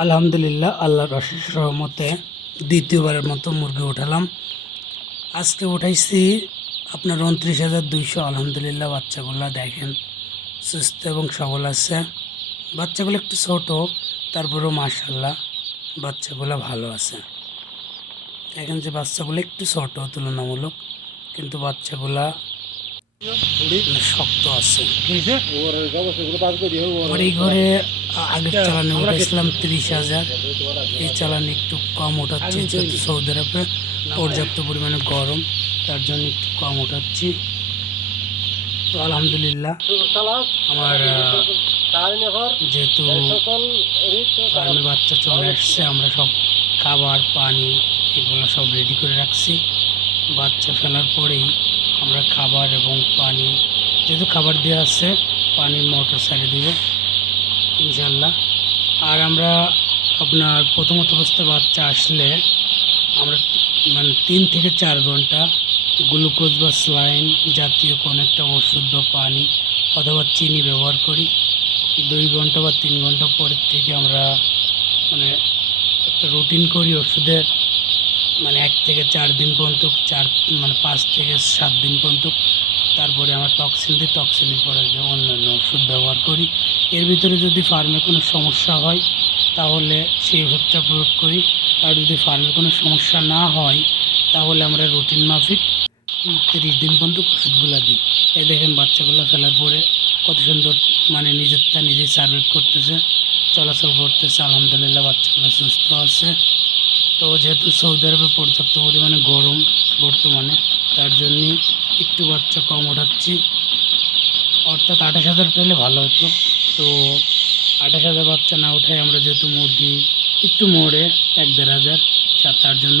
আলহামদুলিল্লাহ, আল্লাহর অশেষ রহমতে দ্বিতীয়বারের মতো মুরগি উঠালাম। আজকে উঠাইছি আপনার ২৯,২০০। আলহামদুলিল্লাহ, বাচ্চাগুলো দেখেন সুস্থ এবং সবল আছে। বাচ্চাগুলো একটু ছোট, তারপরেও মাশাআল্লাহ বাচ্চাগুলো ভালো আছে। দেখেন যে বাচ্চাগুলো একটু ছোট তুলনামূলক, কিন্তু বাচ্চাগুলা শক্ত আছে। আমার এই ঘরে আগের চালানি উঠেছিলাম 30,000। এই চালানি একটু কম উঠাচ্ছি, যেহেতু সৌদি আরবে পর্যাপ্ত পরিমাণে গরম, তার জন্য একটু কম উঠাচ্ছি। তো আলহামদুলিল্লাহ, আমার যেহেতু ফার্মে বাচ্চা চলে আসছে, আমরা সব খাবার পানি এগুলো সব রেডি করে রাখছি। বাচ্চা ফেলার পরেই আমরা খাবার এবং পানি, যেহেতু খাবার দেওয়া আছে, পানির মোটর ছেড়ে দিব ইনশাল্লাহ। আর আমরা আপনার প্রথমত অবস্থায় বাচ্চা আসলে আমরা 3 থেকে 4 ঘন্টা গ্লুকোজ বা স্যালাইন জাতীয় কোনো একটা ওষুধ বা পানি অথবা চিনি ব্যবহার করি। 2 ঘন্টা বা 3 ঘন্টা পরের থেকে আমরা একটা রুটিন করি ওষুধের, 1 থেকে 4 দিন পর্যন্ত, 5 থেকে 7 দিন পর্যন্ত। তারপরে আমরা টক্সিনের পরে যে অন্যান্য ওষুধ ব্যবহার করি। এর ভিতরে যদি ফার্মে কোনো সমস্যা হয় তাহলে সেই ওষুধটা প্রয়োগ করি। আর যদি ফার্মে কোনো সমস্যা না হয় তাহলে আমরা রুটিন মাফিক 30 দিন পর্যন্ত ওষুধগুলো দিই। এই দেখেন বাচ্চাগুলো ফেলার পরে কত সুন্দর নিজেরটা নিজেই সার্ভাইভ করতেছে, চলাচল করতেছে। আলহামদুলিল্লাহ, বাচ্চাগুলো সুস্থ আছে। তো যেহেতু সৌদি আরবে পর্যাপ্ত পরিমাণে গরম বর্তমানে, তার জন্যে একটু বাচ্চা কম ওঠাচ্ছি, অর্থাৎ 28,000 পেলে ভালো হতো। তো 28,000 বাচ্চা না উঠায় আমরা, যেহেতু মুরগি একটু মরে 1-1.5 হাজার, তার জন্য